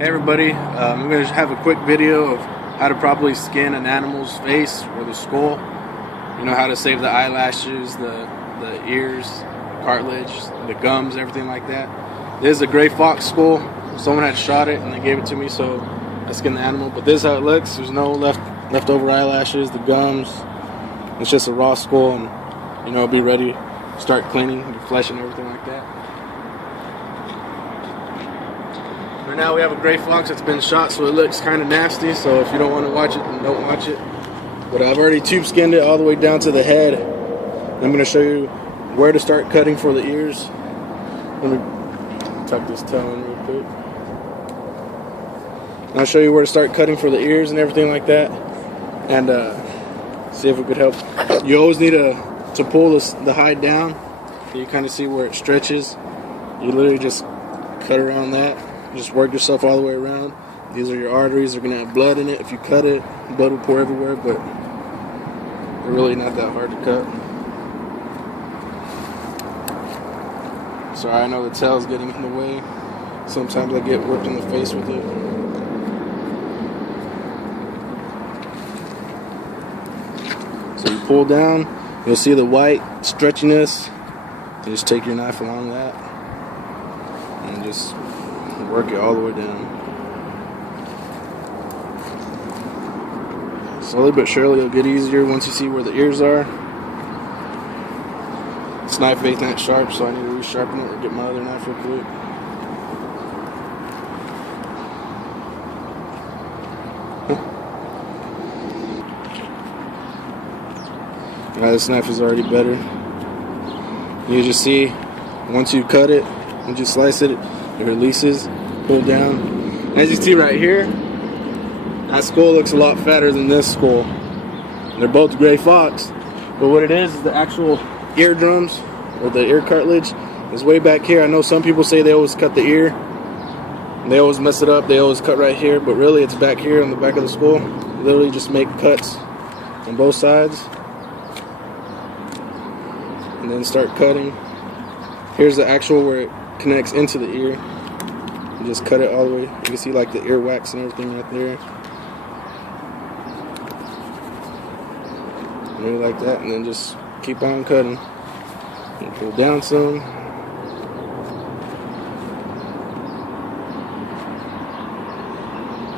Hey everybody, I'm going to have a quick video of how to properly skin an animal's face or the skull. You know, how to save the eyelashes, the ears, the cartilage, the gums, everything like that. This is a gray fox skull. Someone had shot it and they gave it to me, so I skinned the animal. But this is how it looks. There's no leftover eyelashes, the gums. It's just a raw skull, and you know, it'll be ready to start cleaning the flesh and everything like that. Right now we have a gray fox that's been shot, so it looks kind of nasty, so if you don't want to watch it, then don't watch it. But I've already tube skinned it all the way down to the head. I'm going to show you where to start cutting for the ears. Let me tuck this tail in real quick. I'll show you where to start cutting for the ears and everything like that, and see if it could help. You always need to pull the hide down. You kind of see where it stretches. You literally just cut around that. Just work yourself all the way around. These are your arteries. They're going to have blood in it. If you cut it, blood will pour everywhere, but they're really not that hard to cut. Sorry, I know the tail's getting in the way. Sometimes I get whipped in the face with it. So you pull down, you'll see the white stretchiness. You just take your knife along that and just work it all the way down. Slowly but surely it'll get easier once you see where the ears are. This knife ain't that sharp, so I need to resharpen it or get my other knife real quick. Now this knife is already better. You just see, once you cut it, once you slice it, it releases, pull down. As you see right here, that skull looks a lot fatter than this skull. They're both gray fox, but what it is the actual eardrums, or the ear cartilage, is way back here. I know some people say they always cut the ear, and they always mess it up, they always cut right here, but really it's back here on the back of the skull. You literally just make cuts on both sides, and then start cutting. Here's the actual where it connects into the ear. You just cut it all the way. You can see like the ear wax and everything right there. Maybe like that, and then just keep on cutting. And pull down some.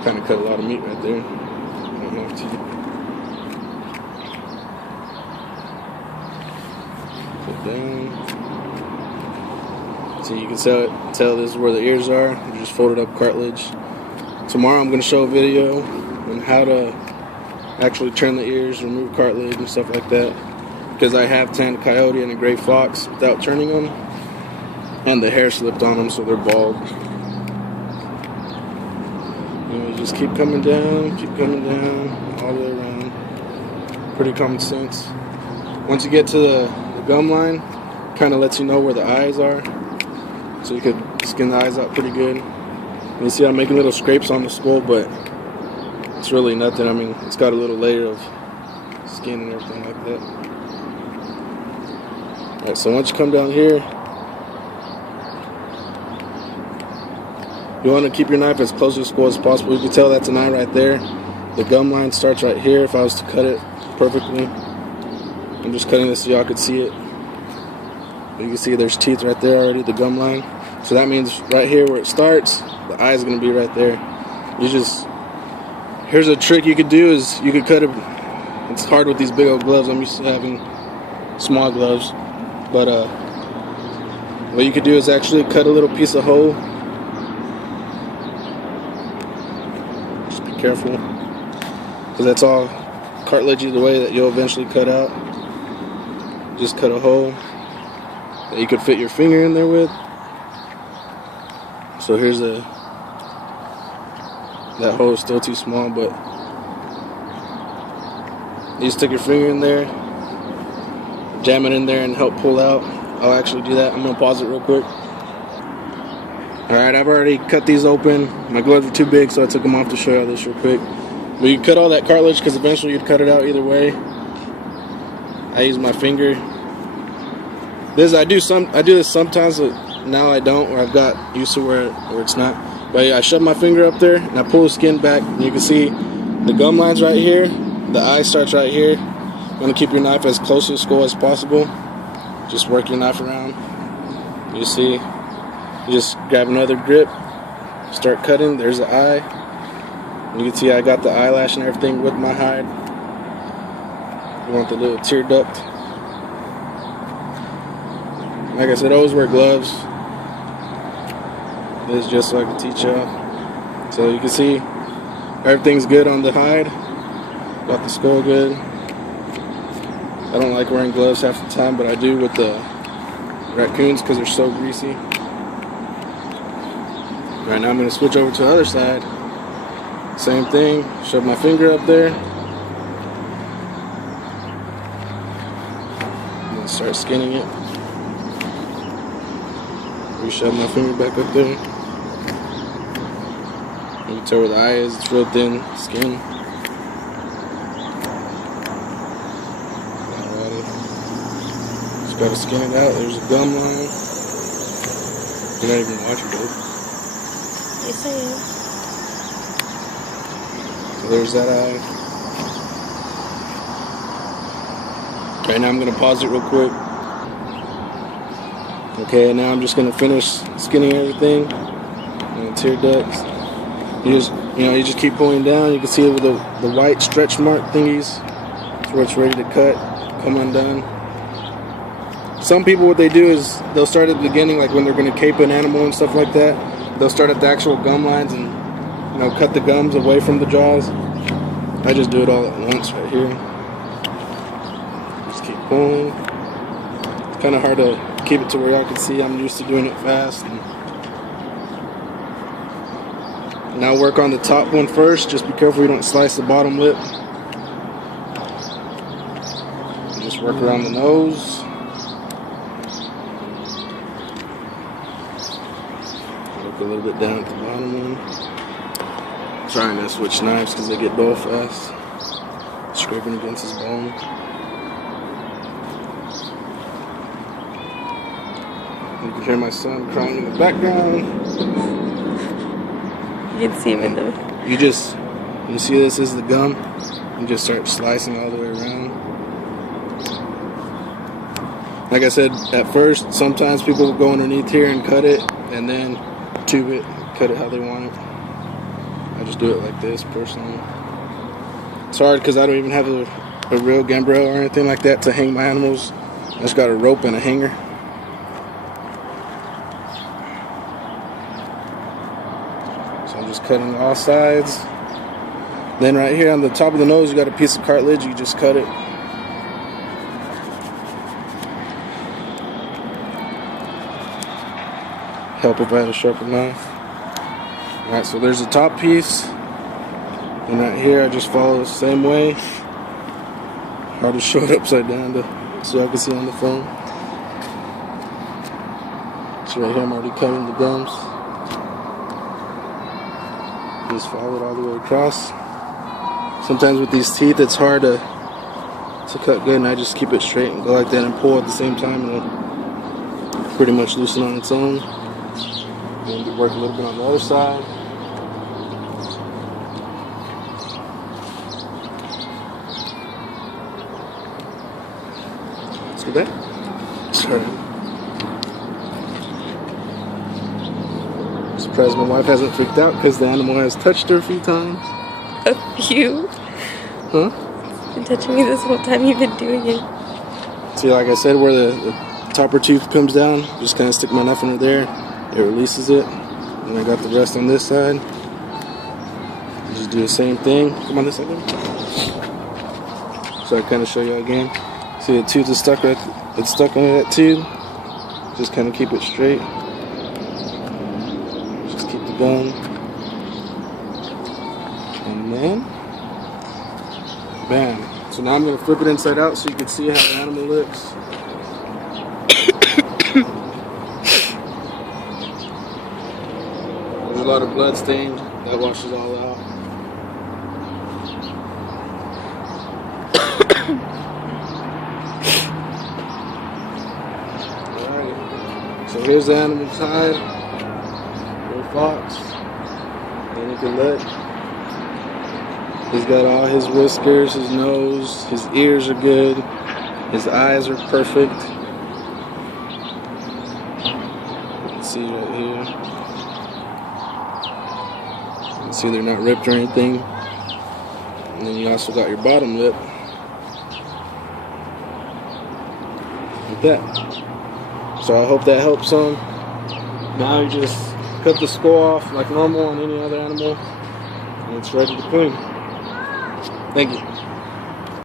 Kind of cut a lot of meat right there. Don't have to. Pull down. So you can tell this is where the ears are. You just folded up cartilage. Tomorrow I'm going to show a video on how to actually turn the ears, remove cartilage and stuff like that. Because I have tanned a coyote and a gray fox without turning them. And the hair slipped on them, so they're bald. You just keep coming down all the way around. Pretty common sense. Once you get to the gum line, kind of lets you know where the eyes are. So you could skin the eyes out pretty good. And you see I'm making little scrapes on the skull, but it's really nothing. I mean, it's got a little layer of skin and everything like that. Alright, so once you come down here, you want to keep your knife as close to the skull as possible. You can tell that's an eye right there. The gum line starts right here. If I was to cut it perfectly, I'm just cutting this so y'all could see it. You can see there's teeth right there already, the gum line. So that means right here where it starts, the eye is going to be right there. Here's a trick you could do is you could cut it. It's hard with these big old gloves. I'm used to having small gloves. But what you could do is actually cut a little piece of hole. Just be careful, because that's all cartilage either way that you'll eventually cut out. Just cut a hole that you could fit your finger in there with. So here's that hole is still too small, but you just stick your finger in there, jam it in there and help pull out. I'll actually do that. I'm gonna pause it real quick. Alright, I've already cut these open. My gloves were too big, so I took them off to show you this real quick. But you cut all that cartilage because eventually you'd cut it out either way. I use my finger. I do this sometimes, but now I don't, or I've got used to where it's not. But yeah, I shove my finger up there and I pull the skin back, and you can see the gum lines right here. The eye starts right here. You want to keep your knife as close to the skull as possible. Just work your knife around. You see, you just grab another grip, start cutting. There's the eye. You can see I got the eyelash and everything with my hide. You want the little tear duct. Like I said, always wear gloves. This is just so I can teach y'all. So you can see everything's good on the hide. Got the skull good. I don't like wearing gloves half the time, but I do with the raccoons because they're so greasy. Right now I'm going to switch over to the other side. Same thing. Shove my finger up there. And then start skinning it. Re-shove my finger back up there. You can tell where the eye is. It's real thin skin. Just gotta skin it out. There's a gum line. You're not even watching, dude. Yes, I am. So there's that eye. Okay, now I'm gonna pause it real quick. Okay, now I'm just gonna finish skinning everything. And tear ducts. You just keep pulling down. You can see it with the white stretch mark thingies. That's where it's ready to cut, come undone. Some people, what they do is they'll start at the beginning, like when they're going to cape an animal and stuff like that. They'll start at the actual gum lines and cut the gums away from the jaws. I just do it all at once right here. Just keep pulling. It's kind of hard to keep it to where y'all can see. I'm used to doing it fast. Now work on the top one first. Just be careful you don't slice the bottom lip. Just work around the nose. Work a little bit down at the bottom one. Trying to switch knives because they get dull fast. Scraping against his bone. You can hear my son crying in the background. You can see him in the... You see this is the gum. You just start slicing all the way around. Like I said, at first, sometimes people will go underneath here and cut it, and then tube it, cut it how they want it. I just do it like this, personally. It's hard because I don't even have a real gambrel or anything like that to hang my animals. I just got a rope and a hanger. So I'm just cutting all sides. Then right here on the top of the nose, you got a piece of cartilage. You just cut it. Help if I had a sharper knife. Alright, so there's the top piece. And right here, I just follow the same way. Hard to show it upside down so I can see on the phone. So right here, I'm already cutting the gums. Just follow it all the way across. Sometimes with these teeth, it's hard to cut good, and I just keep it straight and go like that and pull at the same time, and it'll pretty much loosen on its own. Then work a little bit on the other side. Let's do that. Sorry. Surprised my wife hasn't freaked out because the animal has touched her a few times. A few? Huh? You've been touching me this whole time you've been doing it. See, like I said, where the topper tooth comes down, just kind of stick my knife under there. It releases it. And I got the rest on this side. Just do the same thing. Come on this side. So I kind of show you again. See the tooth is stuck right. It's stuck under that tooth. Just kind of keep it straight. Just keep the gum. And then, bam. So now I'm gonna flip it inside out so you can see how the animal looks. There's a lot of blood stained. That washes all out. Alright. So here's the animal's hide. Little fox. you can look. He's got all his whiskers, his nose, his ears are good, his eyes are perfect. You can see right here. You can see they're not ripped or anything. And then you also got your bottom lip. Like that. So I hope that helps some. Now you just cut the skull off like normal on any other animal, and it's ready to clean. Thank you.